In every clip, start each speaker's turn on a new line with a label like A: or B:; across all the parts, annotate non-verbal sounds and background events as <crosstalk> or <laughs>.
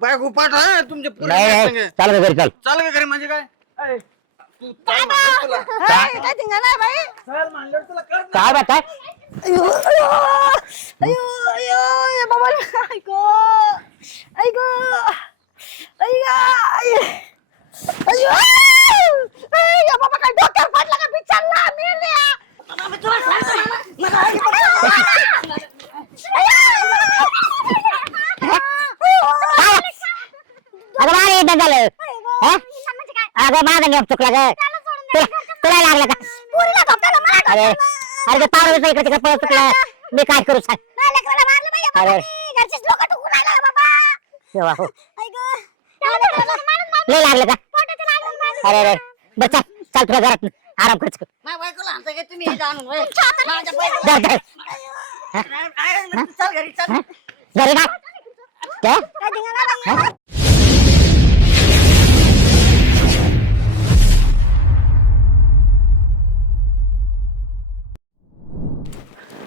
A: बायको पाठवा तुमच्या पोरी
B: नाही
A: संग.
B: नाही चाल का घरी चाल
A: चाल का घरी म्हणजे काय अय, तू चाल म्हणलं तुला
C: हाय, काय धिंगा नाही बाई
A: चाल म्हणलं तुला कर
B: काय बा काय
C: अयो अयो अयो अयो या बाबा ऐको ऐको ऐका अयो अय, या बाबा काय डोक्यावर पडला का बिचारला मेल्या
B: अगं मारे एकदा झालं. हा? अगं माझा गेम चुकला ग. तुला तुला लागलं का? अरे अरे ते पावलं इकडे तिकडे पळत चुकलं. मी काय करू सांग? अरे. तेव्हा हो. लय लागलं का?
C: माझं.
B: अरे अरे. बरं चाल चाल तुला घरात आराम कर. चल.
A: माझ्या बायकोला आणता का तुम्ही? हे जाणून होय?
C: तुमच्या हाताने
A: माझ्या
C: किती
A: बायकोला-
B: धर, धर.
A: नाही, नाही, नाही, चल घरी चल.
B: हा? घरी का काय?
C: काय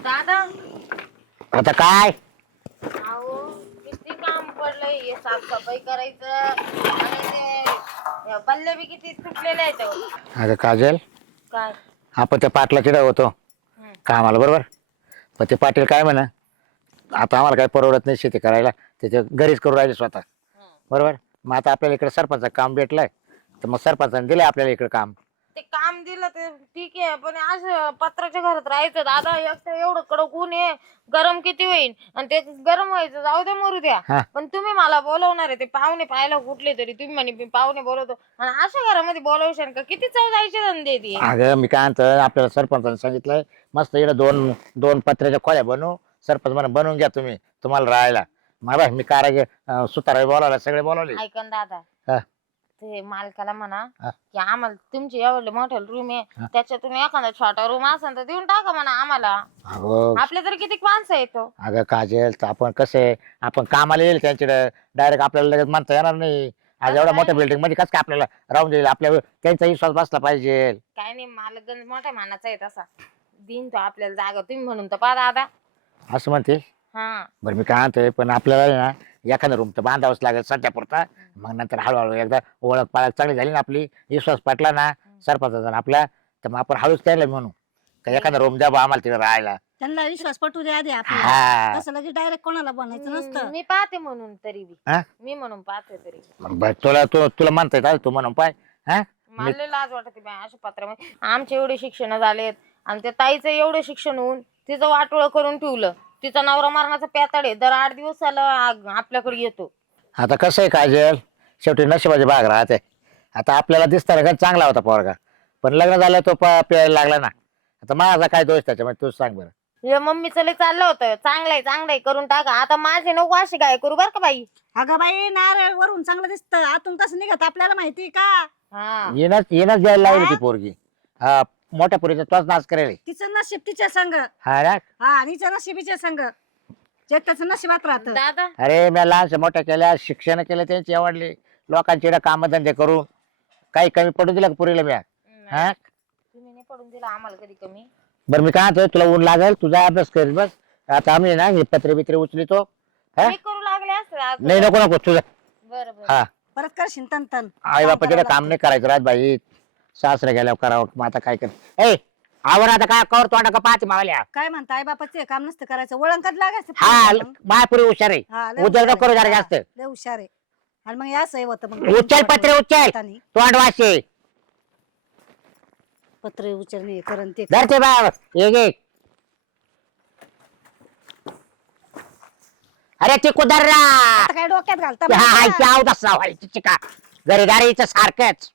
D: दादा?
B: आता काय?
D: अहो किती काम पडलंय हे साफसफाई करायचं. आणि ते या पल्ले बी किती सुटलेले आहेत अहो.
B: अगं काजल
D: काय?
B: आपण त्या पाटलाकडे होतो.
D: हम्म.
B: कामाला बरोबर? पण ते पाटील काय म्हणा आता आम्हाला काय परवडत नाही शेती करायला. त्याच्या घरीच करू राहिले स्वतः. बरोबर? मग आता आपल्याला इकडे सरपंच काम भेटलंय. तर मग सरपंचाने दिलंय आपल्याला इकडे काम.
D: ते काम दिलं ते ठीक आहे पण असं पत्राच्या घरात राहायचं. दादा एकटं एवढं कडक ऊन आहे गरम किती होईल आणि ते गरम व्हायचं जाऊ दे मरू द्या.
B: हा.
D: पण तुम्ही मला बोलवणार आहे ते पाहुणे पाहायला कुठले तरी तुम्ही म्हणे मी पाहुणे बोलवतो. आणि अशा घरामध्ये बोलवशाल का? किती चव जायचे धंदे ती?
B: अगं मी काय म्हणतो आपल्याला सरपंचाने सांगितलंय मस्त इकडे दोन दोन पत्र्याच्या खोल्या बनवू सरपंच म्हणा बनवून घ्या तुम्ही तुम्हाला राहायला. मग बघ मी कारागीर सुतारा बोलावला सगळे बोलावले.
D: ऐकन. दादा ते मालकाला म्हणा
B: हा.
D: की आम्हाला तुमचे एवढे मोठे रूम
B: हा.
D: आहे त्याच्यातून एखादा छोटा रूम असेल तर देऊन टाका म्हणा आम्हाला.
B: अगं.
D: आपले तर किती माणसं येतो
B: अगं काजल तर आपण कसं आपण कामाला येईल त्यांच्याकडे. डायरेक्ट आपल्याला लगेच म्हणता येणार नाही. आज
D: आहे.
B: मोठ्या बिल्डिंगमध्ये कसं काय आपल्याला राहून जाईल? आपल्या त्यांचा विश्वास बसला पाहिजे.
D: काय नाही मालक गंज मोठ्या मानाचा आहे तसा. देईन तो आपल्याला जागा तुम्ही म्हणून तर पा दादा.
B: असं म्हणते
D: हा.
B: बरं मी काय म्हणतोय पण आपल्याला आहे ना एखादा रूम तर बांधावंच लागेल सध्या पुरता मग नंतर हळूहळू एकदा ओळख पाळख चांगली झाली ना आपली विश्वास पटला ना सरपंचाचा आपला तर मग आपण हळूच त्याला म्हणू. का एखादा रूम द्या बा आम्हाला तिकडे राहायला.
C: त्यांना विश्वास पटू द्या आधी आपल्याला असं लगेच डायरेक्ट कोणाला बनायचं नसतं.
D: मी पाहते म्हणून तरी बी.
B: हा?
D: मी म्हणून पाहते तरी.
B: मग बरं, तुला तू तुला म्हणता येत तू म्हणून पाय. हा?
D: मला लय लाज वाटते बाई अशा पत्रामध्ये. आमचे एवढे शिक्षण झालेत आणि त्या ताईचं एवढं शिक्षण होऊन तिचं वाटोळं करून ठेवलं. तिचा नवरा मारण्याचा प्याताड आहे दर आठ दिवसाला आ- आपल्याकडे येतो.
B: आता कसं आहे काजल? शेवटी नशिबाची भाग राहते. आता आपल्याला दिसता का चांगला होता पोरगा? पण लग्न झालं तो प- प्यायला लागला ना. आता माझा काय दोष त्याच्यामध्ये? तूच सांग बरं.
D: या मम्मीचं लय चाललं होतं. चांगलंय चांगलंय करून टाका. आता माझे नको अशी काय करू बर का बाई?
C: अगं बाई नारळ वरून चांगलं दिसतं. आतून कसं निघत. आपल्याला माहिती का?
D: हा.
B: येणंच येणंच द्यायला लागली ती पोरगी. हा. मोठ्या पोरीचा तोच नाच करेल.
C: तिचं नशीब तिच्या संग.
B: हा ना?
C: हा आणि हिचं जे त्याचं नशिबात राहत.
D: दादा.
B: अरे मी लहानशा मोठ्या केल्या शिक्षण केलं त्यांची आवडली. लोकांची कामधंदे करून काही कमी पडू दिलं का पुरीला मी हा?
D: तुम्ही नाही पडून दिला आम्हाला कधी कमी.
B: बरं मी काय म्हणतोय तुला ऊन लागेल तुझा अभ्यास कर बस. आता आम्ही ना हे पत्रे बित्रे उचलितो. हा?
D: मी करू लागले असते आज.
B: नाही नको नको तुझं.
D: बरं बरं.
B: हा.
C: परत करशील तन तन.
B: आई बापाच्या काम नाही करायचं राज बाई. सासरे गेल्यावर करावं. मग आता काय कर ए आवर आता काय कवर तोंडा का पाहते मावल्या?
C: काय म्हणता आई बापाचे काम नसतं करायचं. वळंकत लागायचं
B: हा
C: पोरीला मग.
B: मायापुरी हुशार आहे.
C: हा, लय
B: उद्या
C: हुशार
B: करू
C: आहे.
B: जरा
C: हा,
B: जास्त
C: लय हुशार आहे. आणि मग असं हे होतं मग.
B: उचल पत्रे उचल.
C: हाताने
B: तोंड वाशे.
C: पत्र उचलणे करण ते
B: धरते बाब ये घे अरे ते कुदर्रा
C: आता काय डोक्यात घालता
B: हा
C: बाबा?
B: आईची आवत व्हायची चिका. घरीदारीचं सारखंच.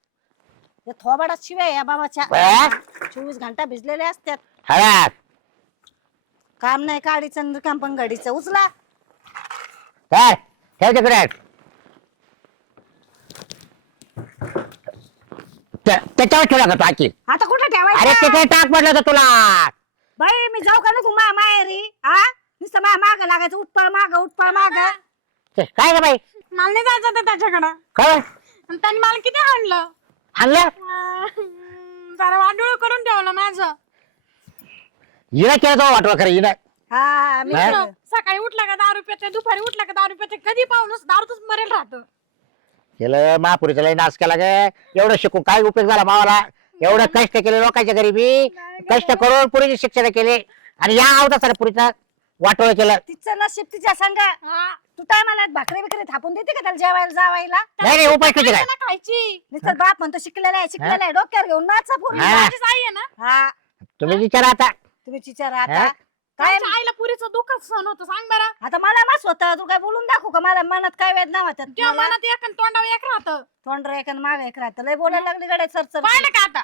C: हे थोबाडात शिवाय या बाबाच्या
B: बस.
C: चोवीस घंटा भिजलेले असतात
B: हळद
C: काम नाही काढीचं काम पण घडीचं? उचला.
B: ठेव तिकडे. त्या- त्याच्यावर ठेवला का टाकी?
C: आता कुठं
B: अरे
C: ठेवायचं
B: तिथे टाक म्हटलं होतं तुला.
C: बाई मी जाऊ का नको मा माहेरी? हा नुसतं मा माग लागायचं उठपळ माग उठपळ माग.
B: ते काय ग बाई?
E: मला नाही जायचं होतं त्याच्याकडं.
B: काय
E: आणि त्यांनी मला किती आणलं जरा वाडोळ करून ठेवलं माझं.
B: हिनं केलं तो वाटवा खरं
C: हा मी
B: हा?
E: मित्र, सकाळी उठला का दारू पिते दुपारी उठला का दारू पिते कधी पाहूनच दारूतच मरेल राहतं.
B: केलं महापुरीचा लय नाश केला गे. एवढं शिकून काय उपयोग झाला मावाला एवढं कष्ट केले लोकांच्या गरीबी. कष्ट करून पुरीचे शिक्षण केले. आणि या अवतार पुरीचा वाटोळ केलं.
C: तिचं नशीब तिच्या संग.
E: हा.
C: तू काय मला भाकरी बिकरी थापून देते का त्याला जेवायला जावायला?
B: नाही नाही उपाय तुझे काय?
E: खायची.
C: नुसतं बाप म्हणतो शिकलेला आहे शिकलेला आहे. डोक्यावर घेऊन नाचा पूर्ण
B: हा.
E: माझीच आई आहे ना.
C: हा.
B: तुम्ही विचारा आता.
C: तुम्ही विचारा
B: हा?
C: आता. काय?
E: आईला पुरीचं दुःखच सहन होतं सांग बरं.
C: आता मला मास होत. तू काय बोलून दाखवू का? मला मनात काय वेदना होतात
E: तेव्हा
C: मला
E: मनात एक आणि तोंडावर एक राहतं.
C: तोंड एक माग एक राहतं. लय बोलायला लागली गड्या सर
E: पाहिलं का आता?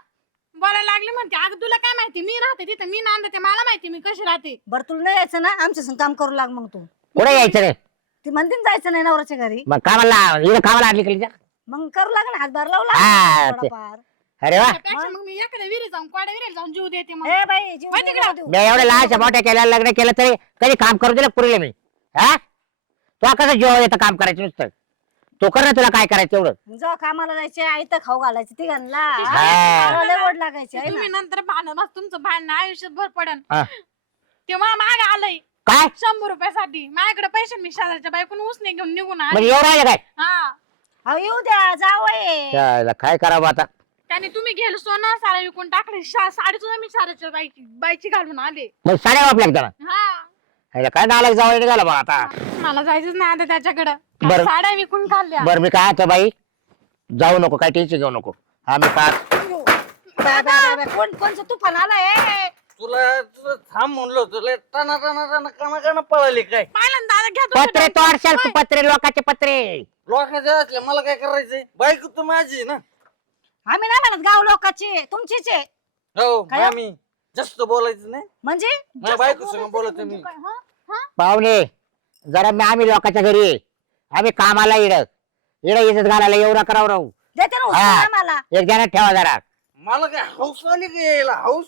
E: बोलायला लागली म्हणते. अगं तुला काय माहिती? मी राहते तिथं. मी नांदते. मला माहिती मी कशी राहते.
C: बरं तुला नाही यायचं ना? आमच्या संग काम करू लाग मग तू.
B: कुठे यायचं रे?
C: ती म्हणते ना जायचं नाही नवऱ्याच्या घरी.
B: मग कामाला इकडे कामाला आणली का
C: मग करू लाग ना. हातभार लावला
B: हा, ते-
C: थोडाफार.
B: अरे वा.
E: त्यापेक्षा मग मी एखाद्या विहिरी जाऊन कोड्या जाऊन जीव देते मग.
C: ए बाई जीव
E: माहिती
C: देऊ
E: का?
C: देऊ.
B: मी एवढ्या लहानशा मोठ्या केल्या लग्न केलं तरी कधी काम करू दिलं पुरीला मी? हा? तुला कसं जीव येतं काम करायचं नुसतं? तो कर ना तुला काय करायचं एवढं.
C: जेव्हा कामाला जायचे आई तर खाऊ घालायची तिघांना.
B: हा.
C: मला लय ओढ लागायची आहे
E: तुम्ही
C: ना
E: नंतर भांडण तुमचं भांडण आयुष्यात भर पडन.
B: हा.
E: तेव्हा माग आलंय.
B: काय?
E: शंभर रुपयासाठी. माझ्याकडे पैसे मी शेजारच्या बायकून उसने घेऊन निघून आले.
B: म्हणजे एवढं काय?
E: हा.
C: अहो येऊ द्या जावय
B: त्याला काय करावं आता?
E: त्याने तुम्ही गेलो सोनं साड्या विकून टाकले. शा- साडी सुद्धा मी साड्याच्या बाईची बाईची घालून आले.
B: मग साड्या त्याला
E: हा.
B: ह्याला काय नालायक जावं निघाला बा आता?
E: मला जायचंच नाही आता त्याच्याकडं.
B: बरं.
E: साड्या विकून खाल्ल्या.
B: बरं मी काय आता बाई? जाऊ नको काय टेन्शन घेऊ नको. आम्ही पाच.
C: कोण कोणचं तुफान आलाय?
F: तुला तुला थांब म्हणलं टाना टाना टाना पळाली काय?
E: पाहिलं ना दादा घ्या
B: पत्रे. तोडशाल तू पत्रे लोकांचे पत्रे.
F: लोकांच्या असल्या मला काय करायचंय? बायको तर माझी आहे ना.
C: आम्ही नाही म्हणत गाव लोकांचे तुमचीच आहे.
F: हो
C: काय?
F: आम्ही. जास्त बोलायचं नाही.
C: म्हणजे?
F: माझ्या बायको संग बोलत मी.
E: हा? हा?
B: पाहुणे जरा मी आम्ही लोकांच्या घरी आहे. आम्ही कामाला इड. इड इज्जत घालायला एवढा करावं राहू
C: देते ना
B: हा.
C: उचलून आम्हाला.
B: एक जणात ठेवा जरा.
F: मला काय हाऊस आली का यायला? हाऊस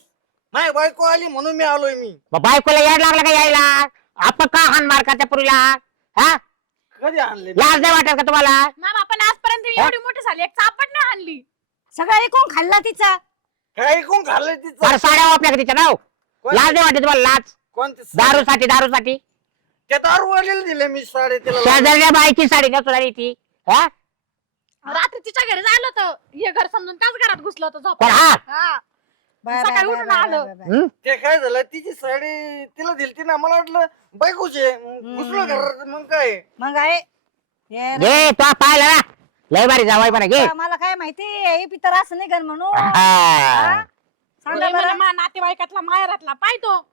F: नाही बायको आली म्हणून मी आलोय मी.
B: मग बायकोला याड लागला का यायला? आपण का हान मार का त्या पुरीला? हा?
F: कधी आणले
B: लाज नाही वाटत का तुम्हाला?
E: मॅम आपण आजपर्यंत? एवढी मोठी झाली एक चापट नाही आणली
C: सगळ्या कोण खाल्ला तिचा.
F: काय कोण खाल्लंय
B: फार
F: तिचं
B: साड्या वापल्या तिच्या नाव. लाज नाही वाटत तुम्हाला लाज.
F: कोणते
B: दारू साठी दारू साठी
F: त्या दारू वालेला दिले मी साडे तिला
B: शेजारच्या बाईची साडी नसतो झाली ती. हा?
E: रात्री तिच्या घरी जायला होतं. हे घर समजून त्याच घरात घुसलं होतं
B: पण
E: झोपायला.
B: हा.
E: हा.
C: बाय, बाय,
E: सकाळी
C: बाय,
E: उठून
C: बाय,
E: आलं.
C: Bye, bye.
B: हं?
F: ते काय झालं? तिची साडी तिला दिलती ना. मला वाटलं बायकोचे घुसलो घरात मग काय?
C: मग आहे. हे ना.
B: घे तो पाहिलं ना. लय बारी जावाय पण घे
C: मला काय माहिती हे पितर असं निघन म्हणून.
B: हा.
C: हा? सांगा बरं.
E: नातेवाईकातला माहेरातला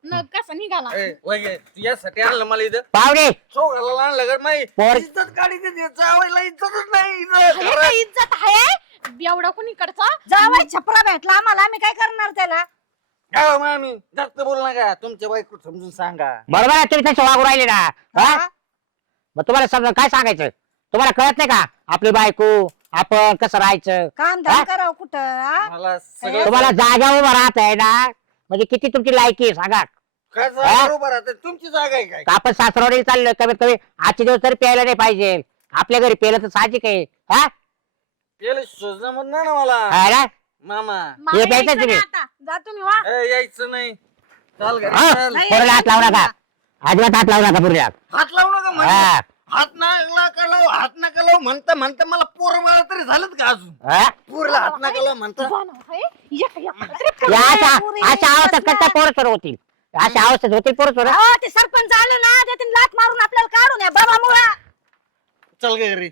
E: न कसं निघाला.
F: ए, यासाठी आणलं मला इथं?
B: पाहुणे.
F: सो घालायला आणलं का माही
B: पोर-
F: इज्जत काढी देते जावायला इज्जतच नाही
E: हे
F: इथं
E: काय
F: घरात.
E: इज्जत आहे? एवढा कुणीकडचा?
C: जावाय छपरा भेटला आम्हाला आम्ही काय करणार त्याला?
F: काय मामी जास्त बोल नका तुमच्या बायको समजून सांगा.
B: बरोबर आहे तुम्ही तसे वागू राहिले ना. हा?
C: हा?
B: मग तुम्हाला समजा काय सांगायचं? तुम्हाला कळत नाही का? आपली बायको आपण कसं राहायचं?
C: काम? धाम करावं कुठं हा?
F: मला सगळं
B: तुम्हाला जागा उभं राहत आहे ना? म्हणजे किती तुमची लायकी आहे सांगा.
F: काय
B: हा?
F: बरोबर तुमची जागा आहे काय?
B: का आपण सासरवाडी चाललं कमीत कमी आजचे दिवस तरी प्यायला नाही पाहिजे. आपल्या घरी पेलं तर साहजिक आहे. हा?
F: केलं शोधणं ना मला.
B: हा ना?
F: मामा.
E: मला
B: हे प्यायचं
E: यायचं
B: तुम्ही.
E: नाही आता. जा तुम्ही वा.
F: ए, यायचं नाही. चाल घरी,
B: हा?
F: चाल.
C: नाही,
B: पोरीला हात लावू नका. अजिबात हात लावू नका पुरीला.
F: हात लावू नका म्हणजे?
B: हा.
F: हात नका लावू हात नका लावू म्हणता म्हणता मला पोर बाळा तरी झालं का अजून?
B: हा?
F: पोरला हात नका लावू म्हणता
B: या अशा
C: पुरी,
B: अशा. कसं पोरं सोर होतील. अशा अवस्थेत होतील पोरं सोर.
C: अहो, ते सरपंच आले ना त्यातून लात मारून आपल्याला काढून या बाबा मुळा.
F: चल गे घरी.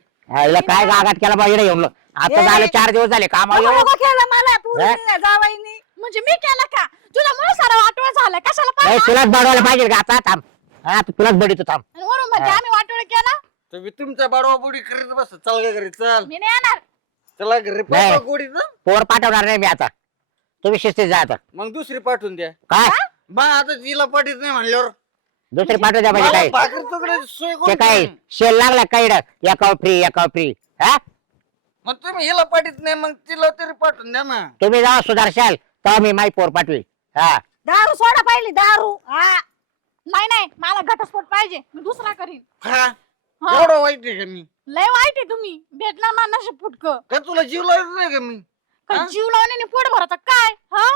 B: काय गागात केला बा इकडे येऊन. आता. झाले चार दिवस झाले कामावर येऊन.
C: केलं मला पुरी जावाईनी.
E: म्हणजे मी केलं का? तुला मला सारा वाटोळा झाला कशाला
B: नाही
E: पाहिजे
B: तुलाच बडवायला पाहिजे का? आता थांब. हा आता तुलाच बडीतो थांब.
E: वरून म्हणजे
B: हा.
E: आम्ही वाटोळा केला?
F: तुम्ही तुमच्या बाडवा बुडी करीत बस चल गे घरी चल.
E: मी नाही येणार.
F: चला घरी
B: नाही.
F: पाठवा गोडीचं.
B: पोर पाठवणार नाही मी आता. तुम्ही शिस्तीत जा आता.
F: मग दुसरी पाठवून द्या.
B: काय?
F: बा आता तिला पाठीत नाही म्हणल्यावर.
B: दुसरी पाठवू द्या म्हणजे
F: मला
B: काय?
F: भाकरी तुकडे सोय
B: ते
F: कोण
B: काय?
F: करेल?
B: शेल लागला काय एकावर फ्री एकावर फ्री हा?
F: मग तुम्ही हिला पाठीत नाही मग तिला तरी पाठवून द्या ना.
B: तुम्ही जावा सुधारशाल. तेव्हा मी माई पोर पाठवी हा.
C: दारू सोडा पाहिली दारू. हा.
E: नाही नाही मला घटस्फोट पाहिजे. मी दुसरा करीन.
F: हा
E: हा.
F: एवढं वाईट आहे का मी?
E: लय वाईट आहे तुम्ही. भेटला मानाशी फुटक.
F: का तुला जीव लावत नाही का मी? हा?
E: जीव लावण्याने पोट भरायचं? काय? हा?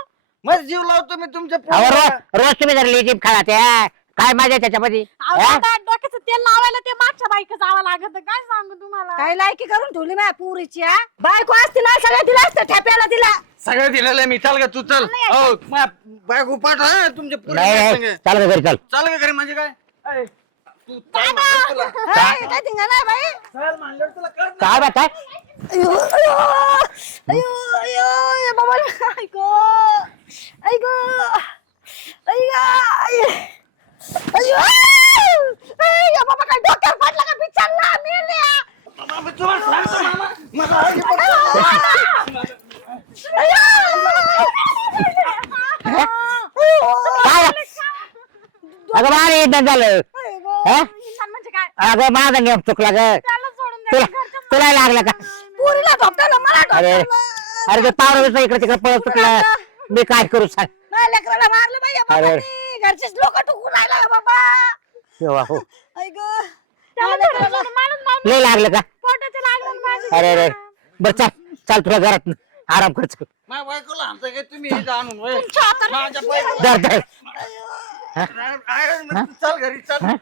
F: मग जीव लावतो मी तुमच्या
B: अहो,
F: पोराला.
B: रोज तुम्ही जर खाला त्या काय माझ्या त्याच्यामध्ये?
E: अहो,
B: हा?
E: दादा, डोक्याचं तेल लावायला ते मागच्या बाईक जावं लागत काय सांगू तुम्हाला?
C: काय लायकी करून ठेवली माझ्या पुरीची हा? बायको असती ना सगळं दिलं असतं ठेप्याला तिला
A: सगळं दिलेलं आहे मी चाल का तू चल. हो मा- बायको पाठव हा, तुमच्या
B: नाही
A: पोरीला
B: नाही,
A: संग.
B: चाल घरी चल.
A: चाल का घरी म्हणजे काय? ऐ, तू चाल म्हणलं तुला.
C: काय? धिंगा नाही बाई?
A: चाल म्हणल्यावर तुला कळत नाही.
B: काय बा काय
C: अयो अयो अयो अयो या बाबा ऐको ऐको अय्या! अयो या बाबा काय डोक्यावर पडला का बिचारला मेल्या
B: काय? अगं बारे एकदा झालं. हा?
E: म्हणजे काय?
B: अगं माझा नियम चुकला ग.
E: त्याला सोडून द्या
B: तुला तुला लागला का?
C: पुरीला झोपताना मला
B: अरे
C: ढोकताना.
B: अरे ते इकडे तिकडे पळत चुकला. मी काय करू सांग?
C: माझ्या लेकराला मारलं बाई या
B: अरे.
C: बाबांनी. घरचेच लोक टुकून राहिला का बाबा?
B: तेव्हा हो.
C: ऐक
E: त्याला माणूस
B: लय लागलं का?
E: पोटाचं लागलं माझ्या
B: अरे अरे. बर चाल. चाल तुला घरात आराम कर चल.
A: माझ्या बायकोला आमचं काय तुम्ही? इथं आणून. माझ्या बायकोला- मग तू चाल घरी चाल.
B: हा?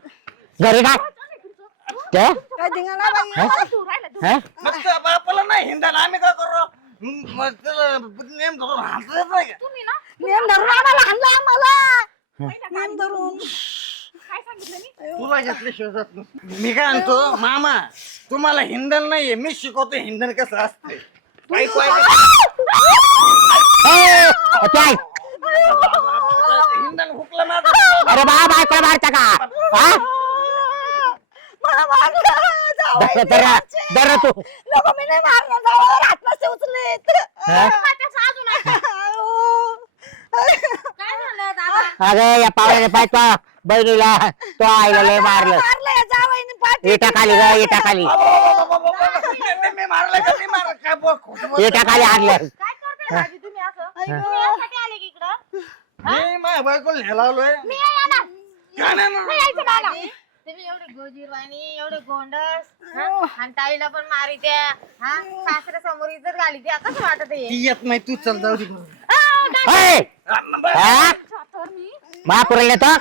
B: घरी ना काय
C: काय ना बाई?
B: हा?
E: तू राहिला तू.
B: हा?
A: मग त्या बापाला नाही हिंदायला आम्ही काय करू? म- मग त्याला नेम धरून हाणता येत नाही का?
E: तुम्ही ना?
C: नेम धरून आम्हाला हाणलं आम्हाला नेम धरून
E: काय सांगितलं मी
A: तुला घेतल्याशिवाय जात नाही. मी काय म्हणतो मामा तुम्हाला हिंदन नाहीये मी शिकवतो हिंदन कसं असते
B: ए?
A: हिंदन हुकलं
B: अरे बा बायकोला मारता का? हा?
C: मला मारलं.
B: तू.
C: लोक मी नाही
B: हा?
E: अजून
B: अगं या पावल्याने पाहतो बहिणीला तो आईला लय मारलं. इटा खाली ग इटा खाली. इटा खाली आणलं.
E: काय करताय भाजी तुम्ही
A: मी माझ्या बायकोला न्यायला आलोय. काय नाही ना.
D: एवढे गोजीरवाणी एवढे गोंडस हा? आणि ताईला पण मारी द्या हा? सासऱ्या समोर इज्जत घाली द्या. कसं वाटत आहे?
A: ती येत नाही तू चल जाऊ दे.
B: हा? महापुराला तो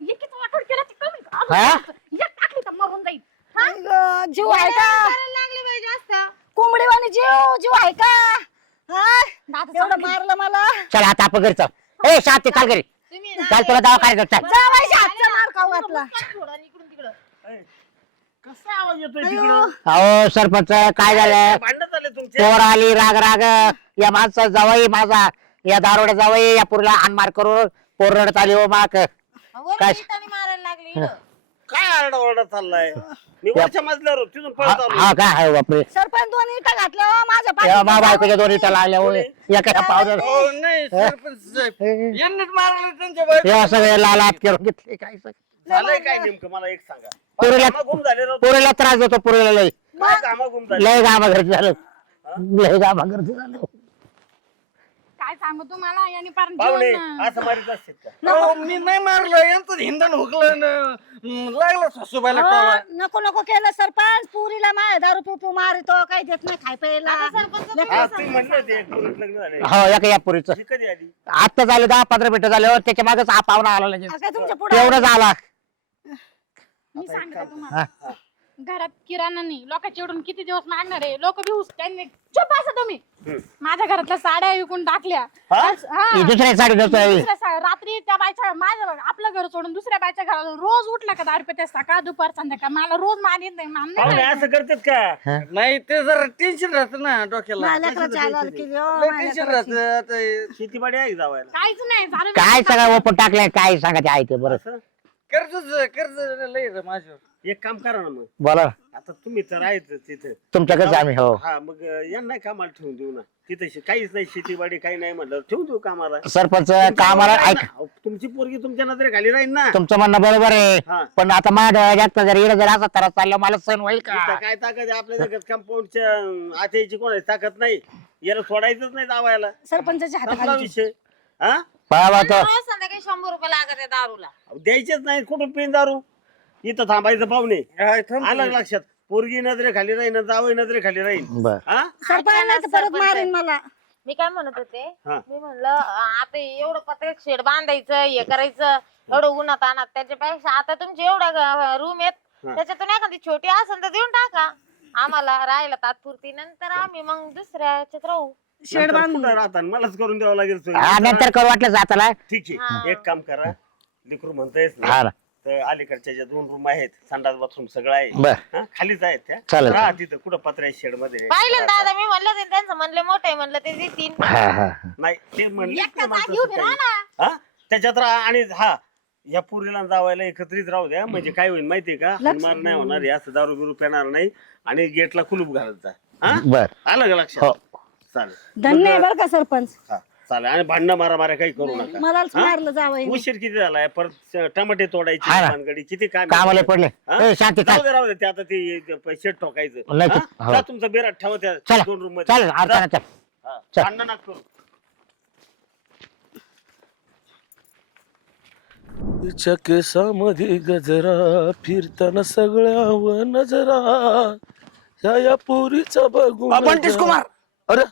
E: एकीच वाटोळ केलं ते कमी
B: हा?
E: एक टाकली तर मरून जाईल. हा?
C: जीव आहे का?
D: करायला लागले पाहिजे जास्त.
C: कोंबडीवाणी जीव जीव आहे का? हा?
E: दादा
C: एवढं
E: सांगितलं.
C: मारलं मला.
B: चल आता आपण घरी चल ए शांती चाल घरी.
D: तुम्ही ना
B: चाल तुला दवाखान्यात चाल.
C: जावायच्या हातचा मार खाऊ घातला.
D: थोडं इकडून तिकडं.
A: कसा आवाज येतोय तिकडं?
B: अहो सरपंच काय झालं?
A: भांडणं झाले तुमचे.
B: पोर आली राग राग. या माणसा जावई माझा. या दारोड्या जावई या पुरीला हानमार करून पोर रडत आली हो माक. काय?
D: इटाने मारायला लागली इकडं.
A: काय आरडा ओरडा चाललाय? मी वरच्या मजल्यावर होतो, तिथून पळत आलो.
B: हा काय आहे बापरे.
C: सरपंच दोन इटा घातल्या हो,
B: मा बायकोच्या दोन इटा लागल्या हो एका पावडर
A: हो नाही सरपंच साहेब यांनीच मारलं त्यांच्या बायको
B: या सगळे लाल हात करून घेतले काय सगळं.
A: झालंय काय नेमकं? मला एक सांगा.
B: पोरीला
A: कामागुम झाले राव
B: पोरीला त्रास देतो पोरीला लय.
A: काय कामागुम झाले?
B: लय गामा घरचं झालं लय गामा घरचं झालं.
E: काय सांगू तुम्हाला? यांनी पार
A: पाहुणे
E: जीवन
A: असं मारित असतात का? मी नाही मारलं यांचं हिंदण हुकलं न. लागलं सासूबाईला
C: हो, नको नको केलं सरपंच. पुरीला माय दारू पिऊ मारितो काही देत नाही खाय प्यायला.
D: आता सरपंच तुम्ही
A: हा तुम्ही म्हणलं ते पोरीत लग्न झाले
B: हो या का या पुरीचं?
A: ही कधी आली?
B: आता झालं दहा पंधरा मिनिटं झाले हो त्याच्या मागच हा पाहुणा आला लगेच.
C: काय
B: तुमच्यापुढे आला.
E: मी सांगते तुम्हाला. घरात किराणा नाही लोकांच्या एवढून किती दिवस मागणार आहे? लोक भिवूस त्यांनी चुप तुम्ही माझ्या घरातल्या साड्या विकून टाकल्या.
A: हा?
E: हा.
B: ही दुसऱ्या साडी नसतो
E: दुसऱ्या सा- रात्री त्या बायच्या माझ्या आपलं घर सोडून दुसऱ्या बायच्या घराला रोज उठला का दारू पिते सकाळ दुपार संध्याकाळ मला रोज मान येत नाही मान नाही
A: पाहुणे. असं करतात का? नाही ते जरा टेन्शन राहत ना डोक्याला.
C: माझ्या लेकराची हालहाल केली
A: लय
C: माझ्या
A: टेन्शन
C: लेकराची.
A: राहत. शेतीबाडी आहे जावायला.
E: काहीच नाही
B: काय सगळं ओपन टाकलंय काय सांगा ते आहे ते बरं?
A: कर्ज कर्ज लय रे माझ्यावर. एक काम करा ना मग.
B: बोला.
A: आता तुम्ही तर आहेत तिथे.
B: तुमच्याकडेच आम्ही हो.
A: हा मग यांना कामाला ठेवून देऊ ना. तिथे शे- काहीच नाही शेतीबाडी काही नाही म्हटलं ठेवून देऊ कामाला
B: सरपंच कामाला ऐक
A: अहो, तुमची पोरगी तुमच्या नजरे खाली राहील ना.
B: तुमचं म्हणणं बरोबर आहे.
A: हा.
B: पण आता माझ्या जास्त जर इकडे जर असा त्रास चालला मला सण होईल
A: इथं
B: का
A: काय ताकद आहे? आपल्या जगात कंपाऊंडच्या आत्याची कोणाची ताकद नाही. याला सोडायचंच नाही जावायला.
C: सरपंचाच्या
A: संपला
C: हाताखाली
A: विषय. हा?
B: बाबा तो
D: रोज संध्याकाळी शंभर रुपये लागत आहे दारूला.
A: अहो, द्यायचेच नाही. कुठून पिन दारू? इथं थांबायचं पाहुणे. आलं का लक्षात? पोरगी नजरे खाली राहीन जावई नजरे खाली राहीन.
B: बर.
A: हा?
C: सरपंच नाही तर परत मारेन मला.
D: मी काय म्हणत होते?
A: हा.
D: मी म्हणलं अं, आता एवढं पत्रे शेड बांधायचं हे करायचं एवढं उन्हात आणत त्याच्यापेक्षा आता तुमचे एवढ्या रूम आहेत.
A: हा.
D: त्याच्यातून एखादी छोटी असेल तर देऊन टाका. आम्हाला राहायला तात्पुरती. नंतर आम्ही मग दुसऱ्या याच्यात राहू
C: शेड
A: नंतर
C: बांधून.
A: कुठं राहता? मलाच करून द्यावं लागेल सोय.
B: हा नंतर करू वाटलं जाताला.
A: ठीक. आहे. एक काम करा. लेकरू म्हणतायच
B: हा
A: ना. तर अलीकडच्या ज्या दोन रूम आहेत संडास बाथरूम सगळं आहे.
B: बर.
A: हा, खालीच आहेत त्या.
B: चालेल.
A: राहा तिथं कुठं पत्र्या शेडमध्ये.
D: पाहिलं ना दादा मी म्हणलं ना त्यांचं म्हणलं मोठं आहे म्हणलं ते देतील.
B: हा हा
A: नाही ते म्हणले
E: एकट्या
A: ते मला
E: जागी
A: तसं
E: उभे राहा
A: काही. हा? त्याच्यात राहा आणि हा या पुरीला जावायला एकत्रित राहू द्या. म्हणजे काय होईल माहितीये का? हनुमान नाही होणार हे असं दारू बिरू पिणार नाही आणि गेटला कुलूप घालत जा. हा?
B: बर.
A: आलं का
B: हो.
A: लक्षात चालेल.
C: धन्य आहे बरं का सरपंच?
A: हा. चालेल आणि भांडणं मारा मारा काही करू नका.
C: मलाच
A: हा?
C: मारलं जावं
A: उशीर किती झालाय? परत टमाटे तोडायची
B: हा ना.
A: पानगडी किती काम
B: कामाला पडले.
A: हा?
B: ए, शांती
A: राहू
B: चाल.
A: दे राहू दे ते आता ते शेट ठोकायचं.
B: नाही
A: हा?
B: हो.
A: जा तुमचा बेराट ठेवा त्या
B: चला.
A: दोन रूममध्ये.
B: चालेल अडचण चल.
A: हा,
B: चल.
A: भांडणं नका करू.
G: तिच्या केसामध्ये गजरा फिरताना सगळ्यावर नजरा. या या पोरीचा बघून
A: आपण टिस कुमार.
G: अरे.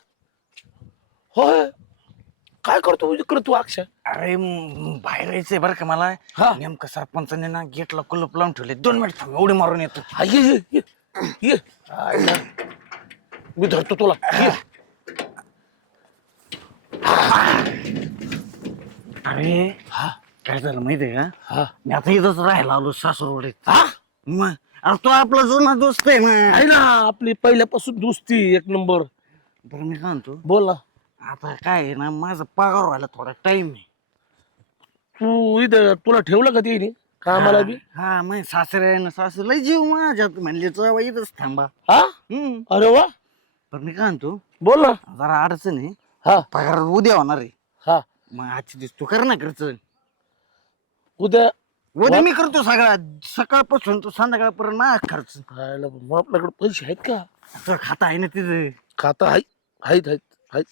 G: होय. काय करतो? इकडे तू अक्षय.
A: अरे म, बाहेर यायचंय बरं का मला.
G: हा.
A: नेमकं सरपंचाने ना गेटला कुलूप लावून ठेवले. दोन मिनिट थांब एवढे मारून येतो.
G: हा, ये ये ये. ये. आयला. मी धरतो तुला. ये.
A: अरे
G: हा.
A: काय झालं माहितीये का?
G: हा.
A: मी आता इथंच राहायला आलो सासूरवाडीत.
G: हा?
A: मग अरे तो आपला जुना दोस्त आहे मग.
G: आहे ना आपली पहिल्यापासून दुसती एक नंबर.
A: बरं मी काय म्हणतो?
G: बोल. ना
A: आता काय आहे ना माझा पगार व्हायला थोडा टाइम आहे.
G: तू इथं तुला ठेवलं का तिने? कामाला बी?
A: हा मग सासरे आहे ना सासू लय जीव माझ्यात म्हणले चला इथंच थांबा.
G: हा?
A: हम्म.
G: अरे वा.
A: पण मी काय म्हणतो
G: बोल ना.
A: जरा अडचण आहे.
G: हा.
A: पगार उद्या होणार आहे.
G: हा.
A: मग आजची दिवस तू कर ना खर्च.
G: उद्या?
A: उद्या मी करतो सगळा. सकाळपासून तो संध्याकाळपर्यंत ना खर्च.
G: खायला मग आपल्याकडे पैसे आहेत का?
A: असं खाता आहे ना तिथं.
G: खाता आहे आहेत आहेत आहेत.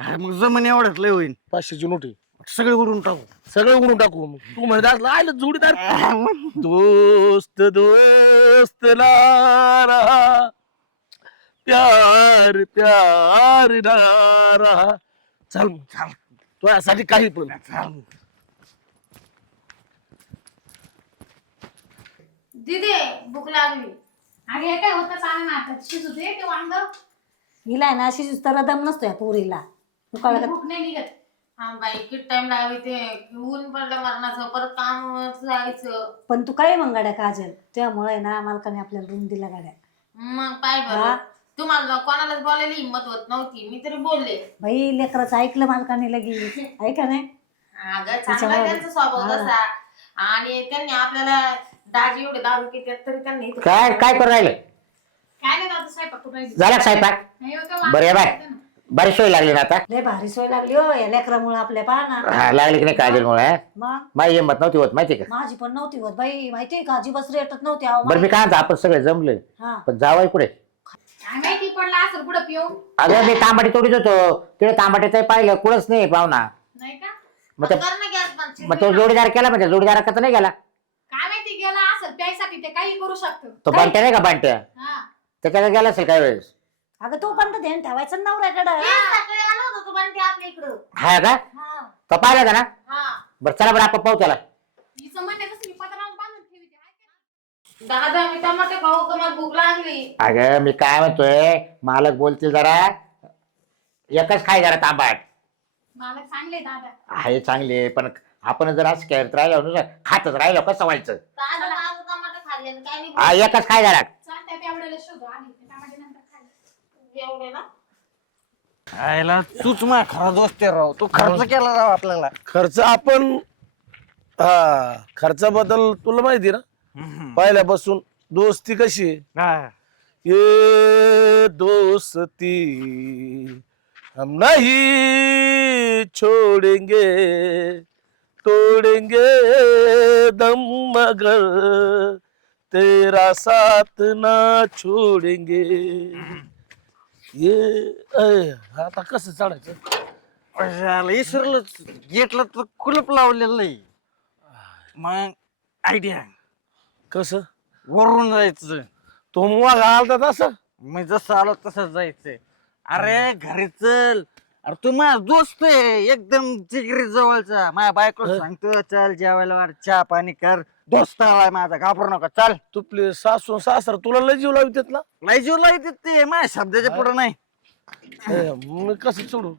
A: हा, मग जमन एवढंच लय होईल
G: पाचशेची नोटी.
A: सगळे उडून टाकू.
G: सगळं उडून टाकू. मग तू म्हणत आलं जोडीदार.
A: हा, मग.
G: दोस्त दोस्त ला रहा प्यार प्यार ना रहा चल मग, चल. तुझ्यासाठी काही पण.
A: चाल.
D: दिदे भूक लागली.
E: अरे हे काय होतं? ना आता शिजू दे ते वांग.
C: हिला आहे ना शिजूस तर दम नसतो या पोरीला. तू कळलं का?
E: भूक नाही निघत.
D: हा बाई किती टाइम ते? ऊन पडलं मरणाचं परत काम जायचं.
C: पण तू काय मग गाड्या काजल? त्यामुळे ना मालकाने आपल्याला रूम दिला गाड्या.
D: मग पाय
C: हा.
D: बरं तुम्हाला कोणालाच बोलायला हिंमत होत नव्हती. मी तरी बोलले.
C: बाई लेकराचं ऐकलं मालकाने लगेच. <laughs> ऐका नाही
D: अगं चांगला
C: त्याच्यामुळे-
D: त्यांचा स्वभाव
C: हा.
D: तसा. आणि त्यांनी आपल्याला दाजी एवढे दारू पितात तरी त्यांनी इथं-
B: काय काय करू राहिले?
E: काय नाही स्वयंपाक राहिली.
B: झाला का स्वयंपाक?
E: नाही हो, ते वांग
B: बरं बाय. बरी सोय लागली ना आता?
C: लय भारी सोय लागली हो या लेकरामुळे आपल्या पहा ना
B: हा, लागली की नाही काजलमुळे
C: मग?
B: माझी हिंमत नव्हती होत माहिती का?
C: माझी पण नव्हती होत बाई माहितीये का? अजिबात रेटत नव्हती अहो
B: बरं मी काय म्हणतो आपण सगळे जमले
C: हा.
B: पण जावाय कुठे
E: काय माहिती पडला असेल कुठं पिऊ?
B: अगं मी तांबाटी तोडीत होतो. तिकडे तांबाटीचं पाहिलं कुठंच नाही पाहुणा.
E: नाही का?
B: मग ते-
D: कर ना गॅस बंद.
B: मग तो जोडीदार केला म्हणजे जोडीदार तर नाही गेला?
E: काय माहिती गेला असेल प्यायसाठी ते काही करू शकतो.
B: तो बांट्या नाही का बांट्या?
E: हा.
B: त्याच्याकडे गेला असेल काय वेळेस?
C: अगं तू पण तर ध्यान ठेवायचं ना नवऱ्याकडं.
D: होतो आपल्या इकडं.
B: हा का?
D: हा.
B: तो पाहिला का ना?
D: हा.
B: बरं चला बरं आपण पाहू त्याला.
E: हिचं म्हणणं कसं मी पत्रावर बांधून ठेवी
D: दादा मी टमाटे खाऊ का? मला भूक लागली.
B: अगं मी काय म्हणतोय मालक बोलतील जरा. एकच खाय जरा तांबाट.
E: मालक चांगले दादा.
B: आहे चांगले पण आपण जर असं करत राहिलो ना खातच राहिलो कसं व्हायचं?
D: टमाटे खाल्ले काय नाही
B: हा एकच खाय जरा.
E: चालत्या तेवढ्याला शोधू आधी ते टमाटे नंतर खायला
D: एवढे ना
A: आयला तूच मा खरा दोस्त आहे राव. तू खर्च केला राव आपल्याला.
G: खर्च आपण हा खर्चाबद्दल तुला माहिती ना? पहिल्यापासून दोस्ती कशी आहे?
A: हा.
G: ये दोस्ती हम नहीं छोड़ेंगे तोड़ेंगे दम मगर तेरा साथ ना छोड़ेंगे. ये अय, आता कसं चढायचं?
A: विसरलोच गेटला तर कुलप लावलेलं आहे मग आयडिया
G: कसं?
A: वरून जायचं.
G: तो मुवा घालता तसं?
A: मग जसं आलो तसंच जायचं. अरे घरी चल.
F: अरे तू माझा दोस्त आहे एकदम जिगरी जवळचा. माझ्या बायको सांगतो चल जेवायला वाढ चहा पाणी कर. दोस्त आलाय माझा घाबरू नका चल.
G: तुपले सासू सासर तुला लय जीव लावित ना?
F: नाही जीव लाईत ते माझ्या शब्दाच्या पुढे नाही.
G: ए, मी कसं सोडू?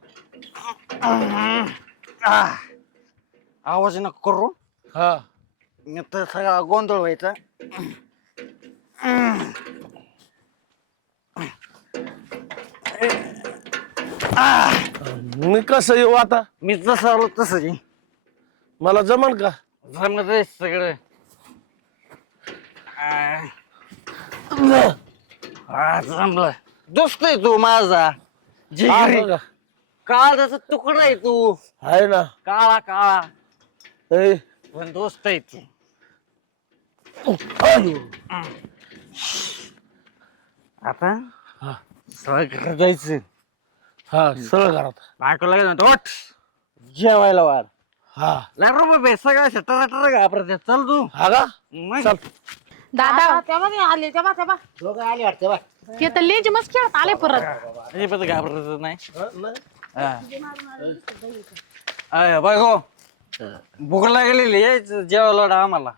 F: आह. आवाज नको करू.
G: हा.
F: तर सगळा गोंधळ व्हायचा.
G: मी कसं येऊ आता?
F: मी जसं आलो तसं.
G: मला जमन का?
F: जमलं रे सगळं. आह. हा जमलं दोस्त आहे तू माझा जिगरी? काळाचा तुकडा आहे तू.
G: आहे ना.
F: काळा काळा.
G: ए,
F: पण दोस्त आहे तू. आता
G: हा.
F: सगळं घरी जायचं.
G: हा सरळ घरात.
F: बायकोला काय म्हणतो "उठ, जेवायला वाढ.
G: हा.
F: लाख रुपये बे सगळं टरा टरा घाबरत. चल तू.
G: हा का?
F: मग.
G: चल.
E: दादा.
D: तेव्हा ते आले तेव्हा तेव्हा
B: दोघं आले वाटतं बा.
E: ते तर लेज मस्त खेळत आले परत.
F: हे पण घाबरत नाही.
G: हा, नाही.
F: अय, बायको भूक लागलेली जेवायला वाढ आम्हाला.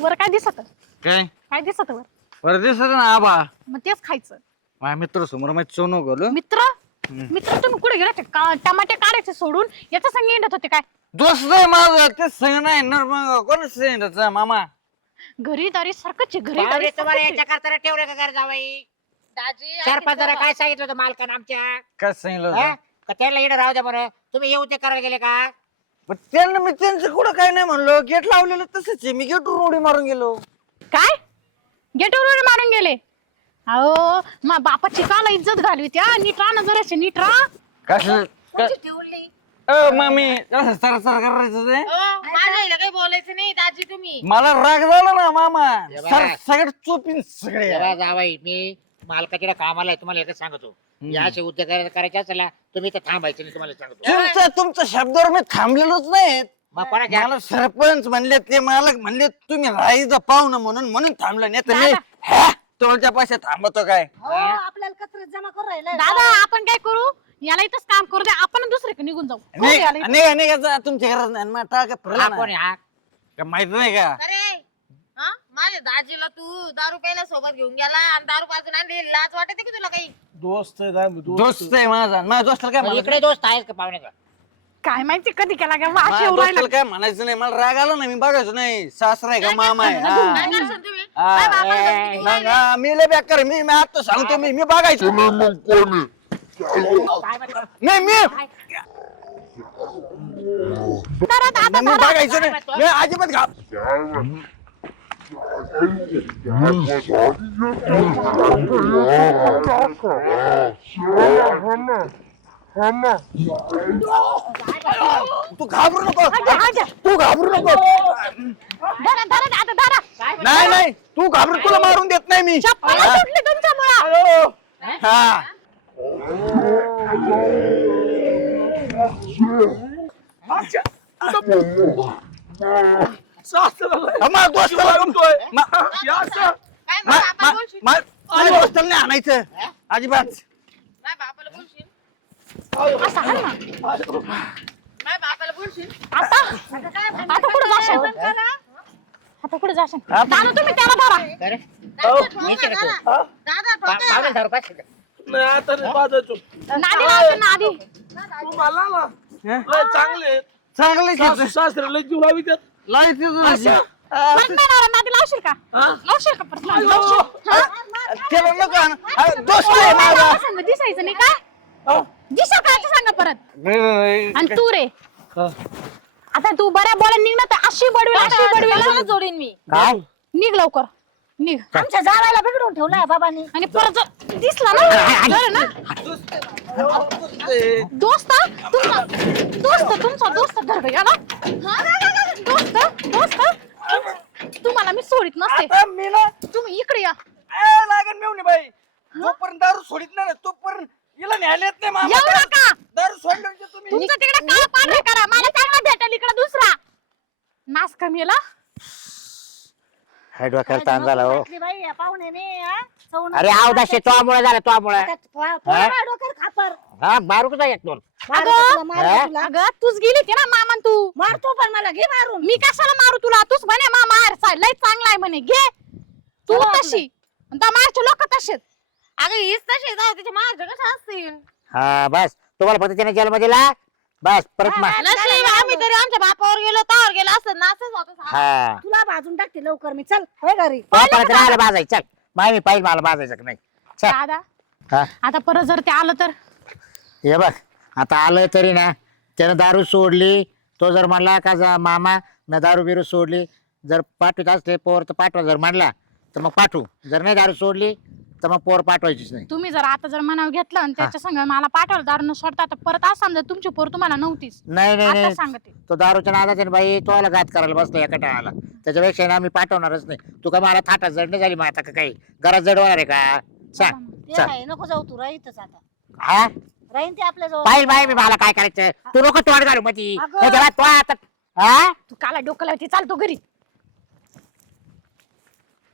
E: वर काय दिसत?
F: काय?
E: काय दिसत वर?
F: बरं दिसत ना आबा.
E: मग तेच खायचं.
F: माझ्या मित्र समोर मी चोनो गेलो
E: मित्र? मित्र तुम्ही कुठे गेला? ते का- टमाटे काढायचे सोडून याच्या संग येणार होते काय?
F: दोस्त आहे माझा तेच सांग नाही ना मग. कोण सांगितलं मामा?
E: घरी दारी सारखंच आहे, घरी दारी
B: तुम्हाला
E: सारखंच
B: याच्या
E: आहे.
B: करता ठेवले का घर जावाई?
E: दाजी
B: सरपंचाला काय सांगितलं होतं मालकानं आमच्या?
F: काय सांगितलं
B: हा?
F: होतं?
B: का त्याला इकडे राहू द्या बरं. तुम्ही येऊ ते करायला गेले का?
F: पण त्यांना मी त्यांचं कुठं काय नाही म्हणलो. गेट लावलेलं तसंच आहे. मी गेटवर उडी मारून गेलो.
E: काय? गेटवर उडी मारून गेले? अहो मा बापाची काला इज्जत घालवी त्या. नीट राहा ना जराशी नीट राहा.
F: कसं?
D: ठेवली?
F: अ मामी असं सर सर करायचं ते?
D: माझ्या आईला काही बोलायचं नाही. तुम्ही.
F: मला राग झाला ना मामा.
B: हे बघा.
F: सर सगळं चोपीन सगळे.
B: तेव्हा जावाई मी मालकाच्या कामाला आहे तुम्हाला एकच सांगतो. या असे उद्योग करायचे असेल तुम्ही तर थांबायचं नाही तुम्हाला सांगतो.
F: तुमच्या तुमच्या शब्दावर मी थांबलेलोच नाही.
B: मग
F: मला सरपंच म्हणले ते मालक म्हणले तुम्ही राहायचं पाहुणं म्हणून म्हणून थांबलं नाही. तर मी तोळच्या पाशी थांबतो काय?
C: हो आपल्याला कचरा जमा राहिलाय.
E: दादा आपण काय करू? याला इथंच काम करू दे आपण दुसरीकडे निघून जाऊ. करू.
F: निघा निघा जा, तुमच्या घरात नाही मग टाका
B: हा
F: फिरला
B: कोण आहे, हा?
F: का माहीत नाही का?
D: अरे हा? माझ्या दाजीला तू दारू प्यायला सोबत घेऊन गेला आणि दारू पाजून आणली. लाज वाटते की तुला काही?
G: दोस्त आहे दोस्त.
F: आहे माझा. माझ्या दोस्ताला काय म्हणायचं
B: इकडे दोस्त आहेत का पाहुण्याचा
E: काय माहिती कधी केला काय वाश
F: माझ्या
E: येऊ राहिला.
F: दोस्ताला काय म्हणायचं नाही. मला राग आला ना मी बघायचं नाही. सासरा आहे का मामा आहे?
D: काय
F: हा.
D: करसान तुम्ही?
F: हा,
D: बापाला?
F: हा, मी लय बेकार मी मी आता सांगतो मी मी बघायचो. नाही मी मी बघायचो नाही. मी अजिबात घाब. तू घाबरू नको. तू घाबरू नको.
E: दादा दादा दादा दादा
F: नाही नाही. तू घाबरू तुला मारून देत नाही मी.
E: चप्पल तुमच्यामुळं
F: हा. हा,
D: काय
F: मा-
D: माझ्या बापाला बोलशील?
F: दोस्ताला नाही आणायचं. अजिबात.
D: माझ्या बापाला बोलशील?
E: असं हाण ना.
D: माझ्या बापाला बोलशील?
E: आता? आता कुठं जाशाल? आता कुठं जाशाल? दादा तुम्ही त्याला धरा.
B: अरे. मी काय करतो?
D: दादा
B: पा-
D: ठोका
B: पाहुणे दारू पाचशे द्या.
G: नाही आता नाही पाजायचो
E: नादी लावते नादी
G: तुम्हाला ना लय चांगले सासू सासरे लय जीव
E: नादी लावशील का?
G: हा?
E: लावशील का परत? नादी लावशील? हा?
F: त्याला नको आण. हा, दोस्त आहे माझा.
E: मला सांग, दिसायचं नाही का?
G: हा?
E: दिसा का सांगा परत? आणि तू रे.
G: हा.
E: आता तू बऱ्या बोला निघ ना तर अशी बडवेल अशी बडवेल
D: जोडीन मी?
B: काय?
E: निघ लवकर. निघ
C: आमच्या जावायला बिघडून ठेवलाय बाबांनी
E: आणि परत जर दिसला ना दोस्त तुमचा दोस्त तुमचा दोस्त धर हा? दोस्त दोस्त तुम्हाला मी सोडित नसते
F: आता मी ना
E: तुम्ही इकडे या
F: ए, लागेल मेवणी बाई जोपर्यंत दारू सोडित नाही ना, तोपर्यंत हिला न्यायला येत नाही मामा
E: येऊ नका
F: दारू सोडलं म्हणजे तुम्ही
E: तुमचं तिकडे काळ पांढरा करा मला चांगला भेटेल इकडे दुसरा नाच कमी
B: हाय डोक्याला ताण झाला हो.
C: घातली बाई या पाहुण्याने हा? सवणं
B: अरे अवदाशे तोमुळे झालं तोमुळे
C: त्यात पो- पोरं डोक्यावर खापर.
B: हा मारू का एक दोन.
C: मारू
E: अगं,
C: तुला, मारू? तुला.
E: अगं तूच गेली होती ना मामान तू.
C: मारतो पण मला घे मारून.
E: मी कशाला मारू तुला? तूच म्हणे मा मार चा- लय चांगला आहे म्हणे घे. तू
C: चला
E: तशी. मारचे लोक तसेच
D: अगं हीच तशी जाऊ तिच्या माझ्या कशा असतील?
B: हा बस. तुम्हाला फक्त त्याने जेलमध्ये ला बस परत मा
D: नशीब आम्ही तरी आमच्या बापावर गेलो तावर गेलो असं नाचच होतं सारं.
B: हा.
C: तुला भाजून टाकते लवकर मी. चल होय घरी.
B: परत बाजायचं चल माय मी पाहिजे मला बाजायचं का नाही. चल.
E: दादा
B: हा.
E: आता परत जर ते आलं तर?
B: हे बघ आता आलं तरी ना त्यानं दारू सोडली तो जर म्हणला का जा मामा न दारू बिरू सोडली जर पाठवत असले पोर तर पाठवा जर म्हणला तर मग पाठवू. जर नाही दारू सोडली तर मग पोर पाठवायचीच नाही.
E: तुम्ही जर आता जर मनावर घेतलं आणि त्याच्या संग मला पाठवलं दारू न सोडता तर परत असं समजा तुमची पोर तुम्हाला नव्हतीच.
B: नाही नाही
E: आता
B: नाही.
E: सांगते.
B: तो दारूच्या नादाचे बाई तो आला घात करायला बसतो एका टाळाला. त्याच्यापेक्षा ना आम्ही पाठवणारच नाही. तू का मला थाटात जड नाही झाली मग आता का काही? घरात जडवणार आहे का? सांग
C: ते
B: चल.
C: आहे नको जाऊ तू राहीतच आता.
B: हा?
C: राहीन ते आपल्या जवळ.
B: मी मला काय करायचं? तू नको तोड घालू मधी.
C: अगं.
B: तो आता हा?
E: तू काला डोकं लावते चालतो घरी.